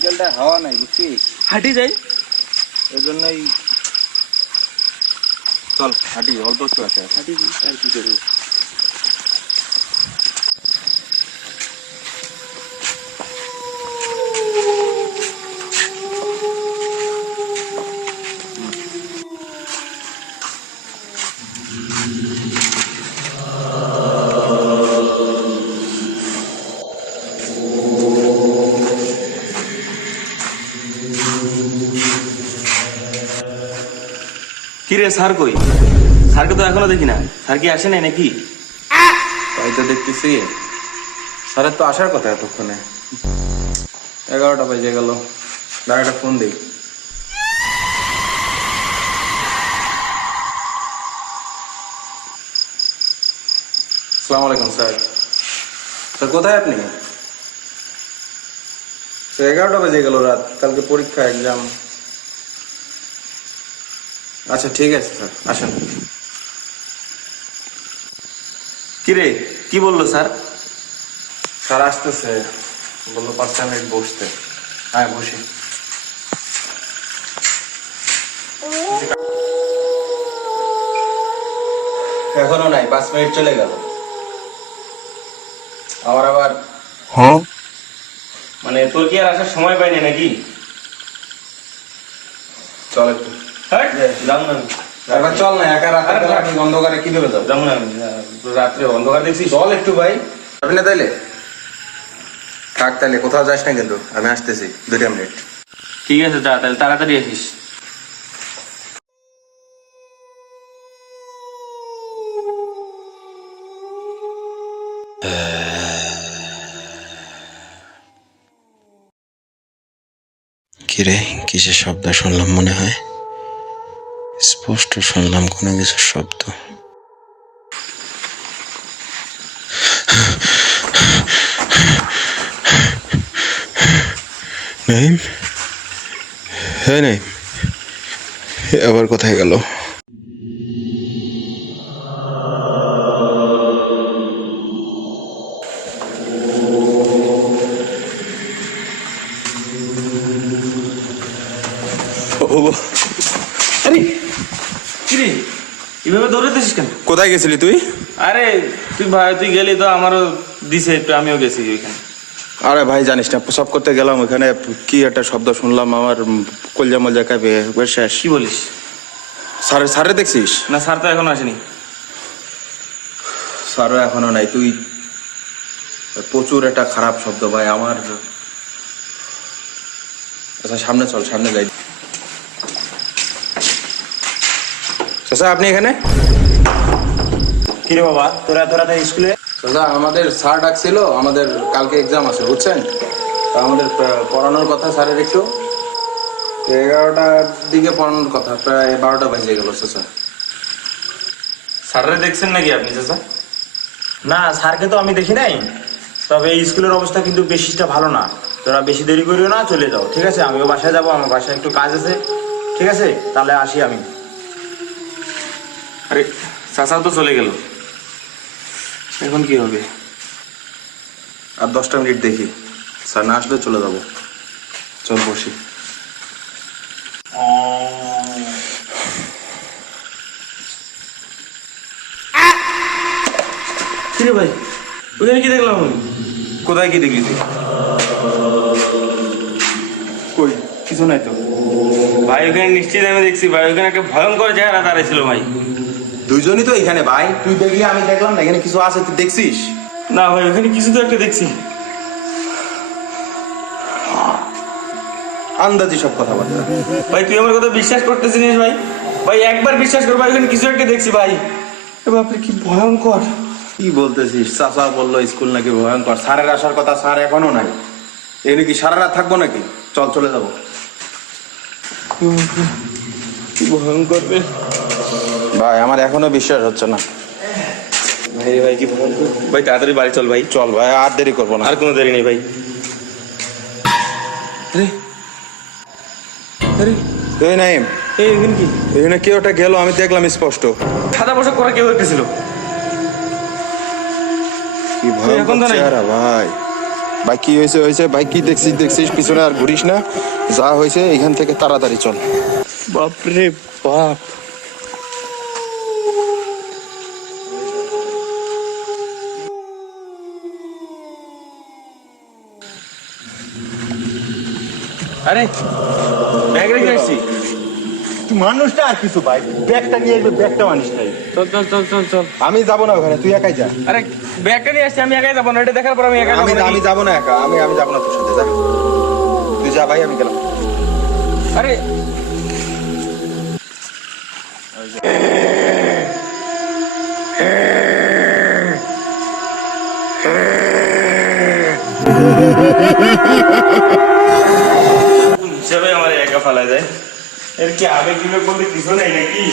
সাইকেলটা হাওয়া নাই বুঝছিস, হাঁটি যাই এই জন্যই চল হাঁটি, অল্প একটু আছে। হাঁটি আর কি করবো। কি রে স্যার কই? স্যারকে তো এখনো দেখি না। স্যার কি আসে নাই নাকি? তাই তো দেখতেছি, স্যারের তো আসার কথা এতক্ষণে। 11টা বেজে গেল, একটা ফোন দিই। আসসালামু আলাইকুম স্যার। স্যার কোথায় আপনি? স্যার 11টা বেজে গেল রাত, কালকে পরীক্ষা, এক্সাম। আচ্ছা ঠিক আছে স্যার, আসেন। কি রে, কি বললো স্যার? স্যার আসতেছে, বললো 5 মিনিট বসতে। হ্যাঁ বসি। এখনো নাই, 5 মিনিট চলে গেল। আবার মানে তোর কি আর আসার সময় পাইনি নাকি? চল একটু। যাবো না আমি। একবার চল না, একা রাতে আপনি অন্ধকারে কিভাবে যাবো? যাবো না আমি, রাত্রে অন্ধকার দেখছি। চল একটু ভাই। আপনি না তাইলে থাক, তাইলে কোথাও যাস না কিন্তু, আমি আসতেছি 2 মিনিট। ঠিক আছে যা, তাহলে তাড়াতাড়ি আসিস। কিরে, কিসের শব্দ শুনলাম? মনে হয় স্পষ্ট শুনলাম কোনো কিছুর শব্দ। নাইম, হ্যাঁ নাইম, আবার কোথায় গেল? আরে কি রে, এভাবে দৌড়াতেছিস কেন? কোথায় গেছিলি তুই? আরে তুই গেলি তো আমারও দিছে একটু, আমিও গেছি ওইখানে। আরে ভাই জানিস না, প্রসাব করতে গেলাম, ওখানে কি একটা শব্দ শুনলাম, আমার কলজা মলজা কাঁপে শেষ। কি বলিস? স্যারে দেখছিস? না, স্যার তো এখনো আসেনি। স্যারও এখনো নাই। তুই প্রচুর একটা খারাপ শব্দ ভাই আমার। আচ্ছা সামনে চল, সামনে যাই। চাচা আপনি এখানে? কিরে বাবা, তোরা স্কুলে? চাচা আমাদের স্যার ডাকছিল, আমাদের কালকে এক্সাম আছে বুঝছেন, তা আমাদের পড়ানোর কথা স্যারের একটু 11টার দিকে পড়ানোর কথা, প্রায় 12টা বাজে গেল চাচা। স্যাররে দেখছেন নাকি আপনি চাচা? না, স্যারকে তো আমি দেখি নাই, তবে এই স্কুলের অবস্থা কিন্তু বেশিটা ভালো না। তোরা বেশি দেরি করিও না, চলে যাও, ঠিক আছে? আমিও বাসায় যাবো, আমার বাসায় একটু কাজ আছে, ঠিক আছে? তাহলে আসি আমি। আরে চাচাও তো চলে গেল, এখন কি হবে? আর 10টা মিনিট দেখি, স্যার না আসলে চলে যাবো। চল বসি। কিরে ভাই, ওখানে কি দেখলাম আমি? কোথায় কি দেখলি তুই? কই কিছু নাই তো ভাই, ওখানে নিশ্চিত আমি দেখছি ভাই, ওখানে একটা ভয়ঙ্কর চেহারা দাঁড়াইছিল ভাই। দুইজনই তো এখানে ভাই, তুই দেখলি আমি দেখলাম না, এখানে কিছু আছে তুই দেখছিস? না ভাই, ওখানে কিছু তো একটা দেখছি। আন্দাজি সব কথাবার্তা। ভাই তুই আমার কথা বিশ্বাস করতেছিস ভাই? ভাই একবার বিশ্বাস কর ভাই, ওখানে কিছু একটা দেখছি ভাই। বাপরে কি ভয়ঙ্কর! কি বলতেছিস? চাচা বললো স্কুল নাকি ভয়ঙ্কর, স্যারের আসার কথা, স্যার এখনো নাই। এখানে কি সারা রাত থাকবো নাকি? চল চলে যাবো। কি ভয়ঙ্কর রে ভাই আমার এখনো বিশ্বাস হচ্ছে না। ভাই, ভাই কি ভয়ঙ্কর! ভাই তাড়াতাড়ি বাড়ি চল ভাই। চল ভাই, আর দেরি করবো না। আর কোনো দেরি নেই ভাই। আরে আরে এই নাইম, এই এখানে কি? এখানে কেউ একটা গেল, আমি দেখলাম স্পষ্ট। সাদা পোশাক পরা কেউ একটেছিল। কি এখন তো ভয়ঙ্কর নাই। চেহারা ভাই। ভাই কি হয়েছে হয়েছে, ভাই কি দেখছিস দেখছিস, পিছনে আর ঘুরিস না, যা হয়েছে এখান থেকে তাড়াতাড়ি চল। বাপরে বাপ। আরে ব্যাগ রেখে আসছি। মানুষটা আর কিছু ভাই, ব্যাগটা নিয়ে আসবে, ব্যাগটা মানুষ নাই। চল চল চল চল চল। আমি যাবো না ওখানে, তুই একাই যা। আরে ব্যাগটা নিয়ে আসছি, আমি একাই যাবো না, এটা দেখার পর আমি একা যাবো আমি নাকি? আমি যাবো না একা, আমি যাবো না তোর সাথে, যা তুই যা ভাই, আমি গেলাম। আরে হিসাবে আমার একা ফেলা যায়, এর কি আবেগ বিবেক বলতে কিছু নাই নাকি?